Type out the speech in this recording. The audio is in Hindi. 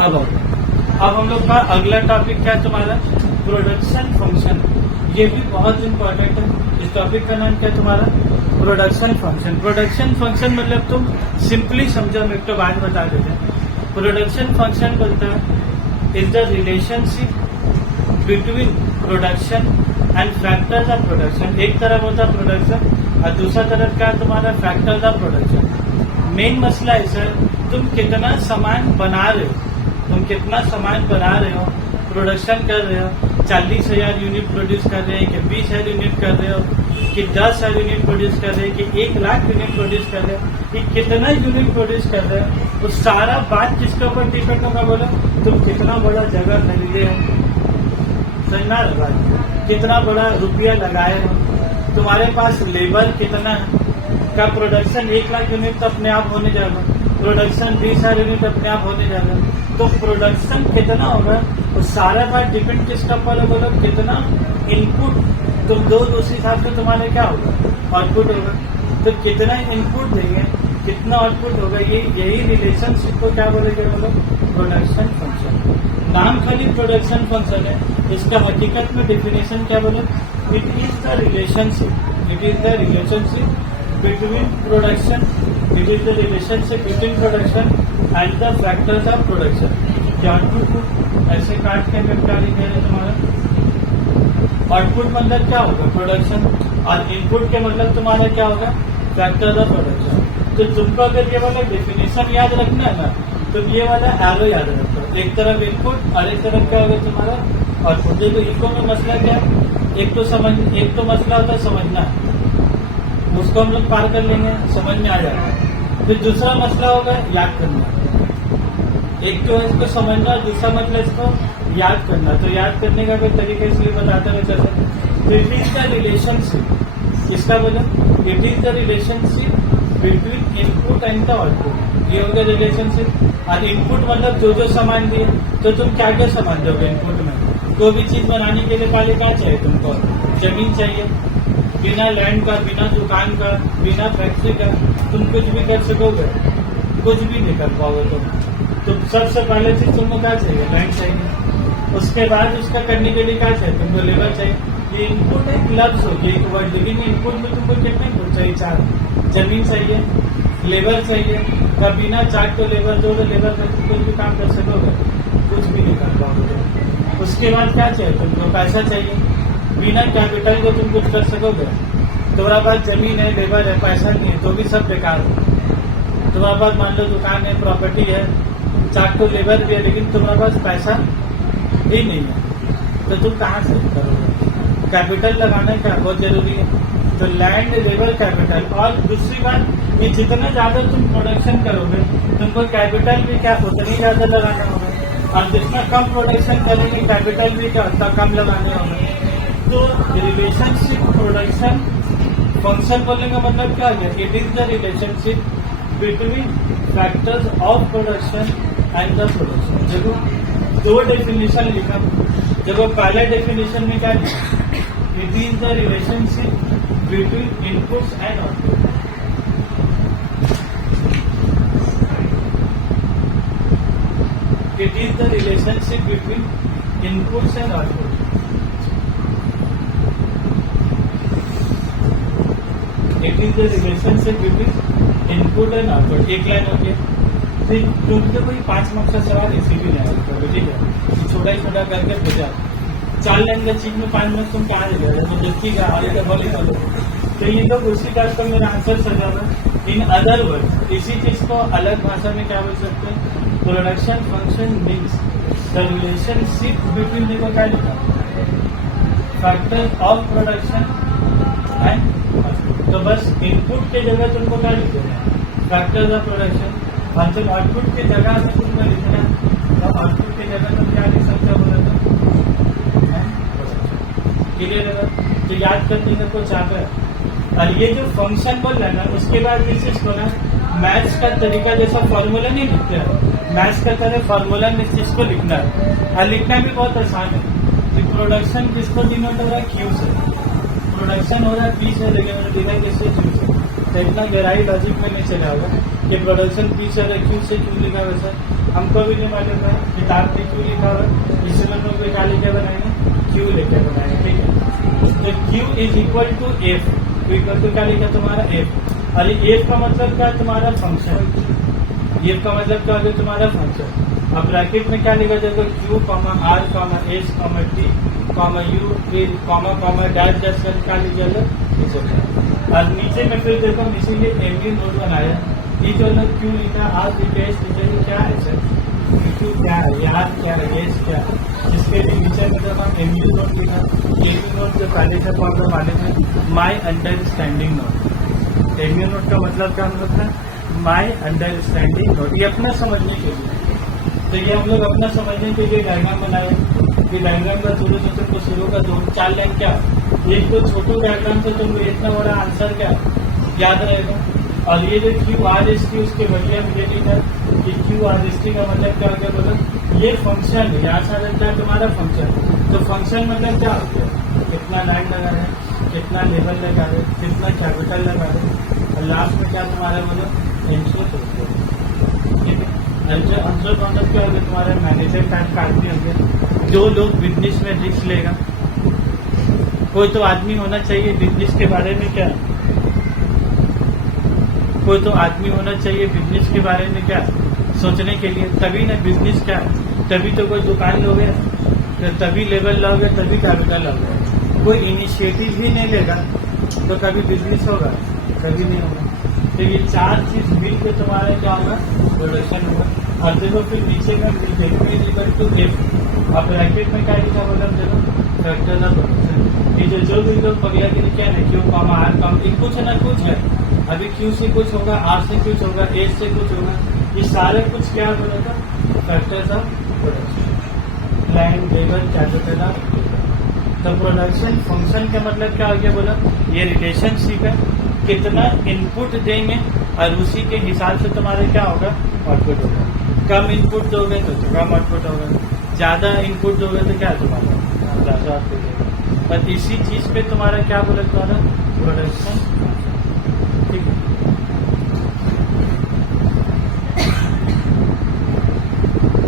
अब हम लोग का अगला टॉपिक क्या है तुम्हारा, प्रोडक्शन फंक्शन। ये भी बहुत इंपॉर्टेंट है। इस टॉपिक का नाम क्या है तुम्हारा, प्रोडक्शन फंक्शन। प्रोडक्शन फंक्शन मतलब तुम सिंपली समझो, हम एक तो बात बता देते हैं। प्रोडक्शन फंक्शन बोलता है is the relationship between production and factors of production. एक तरफ होता है प्रोडक्शन और दूसरा तरफ क्या है तुम्हारा, फैक्टर्स ऑफ प्रोडक्शन। मेन मसला ऐसा है तुम कितना सामान बना रहे हो, तुम कितना सामान बना रहे हो, प्रोडक्शन कर रहे हो, 40,000 यूनिट प्रोड्यूस कर रहे हैं कि 20,000 यूनिट कर रहे हो कि 10,000 यूनिट प्रोड्यूस कर रहे हैं कि 1,00,000 यूनिट प्रोड्यूस कर रहे हो कि कितना यूनिट प्रोड्यूस कर रहे हो, वो सारा बात किसके ऊपर डिपेंड होगा बोलो, तुम कितना बड़ा जगह खरीदे हो, समझना बात, कितना बड़ा रुपया लगाए हो, तुम्हारे पास लेबर कितना का प्रोडक्शन 1,00,000 यूनिट तो अपने आप होने जाएगा, प्रोडक्शन 20,000 यूनिट अपने आप होने जाएगा। तो प्रोडक्शन कितना होगा वो सारा बात डिपेंड किसका ऊपर बोलो, कितना इनपुट तुम दो, उसी हिसाब से तुम्हारे क्या होगा, आउटपुट होगा। तो कितना इनपुट देंगे कितना आउटपुट होगा, यही रिलेशनशिप को क्या बोलेंगे बोलो, प्रोडक्शन फंक्शन। नाम खाली प्रोडक्शन फंक्शन है, इसका हकीकत में डेफिनेशन क्या बोलो, it is the relationship, it is the relationship between production, it is the relationship between production and the factors of production. Output को ऐसे काट के हम क्या लिखेंगे तुम्हारा, आउटपुट मतलब क्या होगा, प्रोडक्शन, और इनपुट के मतलब तुम्हारा क्या होगा, फैक्टर्स ऑफ प्रोडक्शन। तो तुमको अगर ये वाला डेफिनेशन याद रखना है ना, तो ये वाला एरो याद रखो, एक तरफ इनपुट और एक तरफ क्या होगा तुम्हारा आउटपुट। देखो इनको में मसला क्या है, एक तो मसला होता है समझना, उसको हम लोग पार कर लेंगे, समझ में आ जाएगा। फिर दूसरा मसला होगा याद करना, एक तो है इसको समझना और दूसरा मतलब इसको याद करना। तो याद करने का कोई तरीका इसलिए बताते हुए चलते, इट इज द रिलेशनशिप, इसका बोलो it is the relationship between input and the output. ये हो गया रिलेशनशिप। और इनपुट मतलब जो सामान दिए, तो तुम क्या क्या सामान दोगे इनपुट में, कोई भी चीज बनाने के लिए पहले क्या चाहिए तुमको, जमीन चाहिए, बिना लैंड का, बिना दुकान का, बिना फैक्ट्री का तुम कुछ भी कर सकोगे, कुछ भी नहीं कर पाओगे तुम। तो सबसे पहले चीज तुमको क्या चाहिए, लैंड चाहिए, उसके बाद उसका करने के लिए क्या चाहिए तुमको, लेबर चाहिए। ये इनपुट एक लफ्ज हो गया, एक वर्ड, लेकिन इनपुट में तुमको कितने इनपुट चाहिए, 4, जमीन चाहिए, लेबर चाहिए, का बिना 4 तो लेबर दो, तो लेबर में तुम कुछ भी काम कर सकोगे, कुछ भी नहीं कर पाओगे। उसके बाद क्या चाहिए तुमको, पैसा चाहिए, बिना कैपिटल को तुम कुछ कर सकोगे, तुम्हारे पास जमीन है, लेबर है, पैसा नहीं है तो भी सब बेकार हो। तुम्हारे पास मान लो दुकान है, प्रॉपर्टी है, 4 तो लेबर भी है, लेकिन तुम्हारे पास पैसा ही नहीं है, तो तुम कहाँ से करोगे। कैपिटल लगाना क्या बहुत जरूरी है, तो लैंड, लेबर, कैपिटल। और दूसरी बात, ये जितना ज्यादा तुम प्रोडक्शन करोगे तुमको कैपिटल भी क्या उतना ही ज्यादा लगाना होगा, और जितना कम प्रोडक्शन करेंगे कैपिटल भी क्या उतना कम लगाने होगा। तो रिलेशनशिप प्रोडक्शन फंक्शन बोलने का मतलब क्या है, it is the relationship between factors of production and the production. देखो 2 डेफिनेशन लिखा, देखो पहला डेफिनेशन में क्या लिखा, it is the relationship between inputs and output. It is the relationship between inputs and output. It is the relationship between input and output. एक लाइन हो गया। फिर क्योंकि कोई 5 मार्क्स का सवाल इसी भी नहीं आता, ठीक है, छोटा ही छोटा करके पूछा, 4 लाइन का चीज में 5 मार्क्स तुम कहाँ ले गए, तो देखिएगा आगे बोले तो ये लोग उसी टाइप का मेरा आंसर सजा हुआ। इन अदर वर्ड इसी चीज को अलग भाषा में क्या बोल सकते हैं, production function means the relationship between, देखो क्या लिखा, फैक्टर ऑफ प्रोडक्शन एंड। तो बस इनपुट के जगह तुमको क्या लिखना, फैक्टर्स ऑफ प्रोडक्शन, और तुम आउटपुट की जगह से तुमको लिखना, तो आउटपुट की जगह तुम क्या लिख सकते हो बोला तो क्लियर है। तो याद करने का कुछ आता है। और ये जो फंक्शन बोल रहा है ना, उसके बाद इस चीज को ना मैथ्स का तरीका जैसा फॉर्मूला नहीं लिखते हैं, मैथ्स का तरह फॉर्मूला में इस चीज को लिखना है, और लिखना भी बहुत आसान है। कि प्रोडक्शन किसको डिनोट हो रहा है, क्यू से, प्रोडक्शन हो रहा है पी से, लेकिन डिनोट किससे, क्यू से। तो इतना गहराई लॉजिक में नहीं चला होगा कि प्रोडक्शन पी से क्यू से क्यों लिखा वैसा, हमको भी नहीं मालूम है किताब में क्यों लिखा हुआ है, इसमें हम लोग क्या लेके बनाएंगे, क्यू लेके बनाएंगे, ठीक है। तो Q is equal to F, Q equal to क्या लिखा तुम्हारा एफ, और एफ का मतलब क्या है तुम्हारा फंक्शन, एफ का मतलब क्या होगा तुम्हारा फंक्शन। अब ब्रैकेट में क्या लिखा जाएगा, Q comma R comma S comma T comma you फिर कॉमा कॉमा डैश डैश कर क्या लिख जाएगा। और नीचे में फिर देखो इसीलिए एमयू नोट बनाया, ये जो लोग क्यू लिखा आर लिखा एस लिखा क्या है सर, क्यू क्या है, आर क्या है, एस क्या है, इसके लिए नीचे में जब हम एमयू नोट लिखा, एमयू नोट जो पहले से प्रॉब्लम वाले में my understanding note, MU note का मतलब क्या हम लोग था, माई अंडरस्टैंडिंग नोट, ये अपना समझने के लिए। तो ये हम लोग अपना समझने के लिए डायग्राम बनाए कि डायग्राम का शुरू से तुमको शुरू का 2-4 लाइन क्या, एक तो छोटो डायग्राम से तुमको इतना बड़ा आंसर क्या याद रहेगा। और ये जो क्यू आर एस टी उसके बदले मुझे लिखा कि क्यू आर एस टी का मतलब क्या हो गया बोलो, ये फंक्शन है, यहाँ से आता है तुम्हारा फंक्शन। तो फंक्शन मतलब क्या हो गया, कितना लाइन लगा रहे, कितना लेवल लगा रहे, कितना कैपिटल लगा रहे, और लास्ट में क्या तुम्हारा बोलो आंसर कॉन्सेप्ट क्या होगा तुम्हारे मैनेजर टाइप का आदमी होंगे, जो लोग बिजनेस में रिस्क लेगा। कोई तो आदमी होना चाहिए बिजनेस के बारे में क्या, कोई तो आदमी होना चाहिए बिजनेस के बारे में क्या सोचने के लिए, तभी ना बिजनेस क्या, तभी तो कोई दुकान लोगे, तभी लेवल लोगे, तभी कैपिटल लोगे। कोई इनिशिएटिव ही नहीं लेगा तो कभी बिजनेस होगा, कभी नहीं होगा। तो ये 4 चीज मिल के तुम्हारा क्या होगा, प्रोडक्शन होगा। और देखो फिर नीचे में इक्वल टू एफ, अब ब्रैकेट में क्या लिखा बोला देखो फैक्टर ऑफ प्रोडक्शन। ये जो भी लोग पगलागिरी क्या है, क्यू कॉमा आर कॉमा कुछ ना कुछ है, अभी क्यू से कुछ होगा, आर से कुछ होगा, एस से कुछ होगा, ये सारे कुछ क्या बोलेगा factors of production, line level capital of. तो प्रोडक्शन फंक्शन का मतलब क्या हो गया बोला, ये रिलेशनशिप है, कितना इनपुट देंगे और उसी के हिसाब से तुम्हारे क्या होगा आउटपुट होगा। कम इनपुट दोगे तो कम आउटपुट होगा, ज्यादा इनपुट दोगे तो क्या तुम्हारा ज्यादा आउटपुट होगा। पर इसी चीज पे तुम्हारा क्या बोला तुम्हारा प्रोडक्शन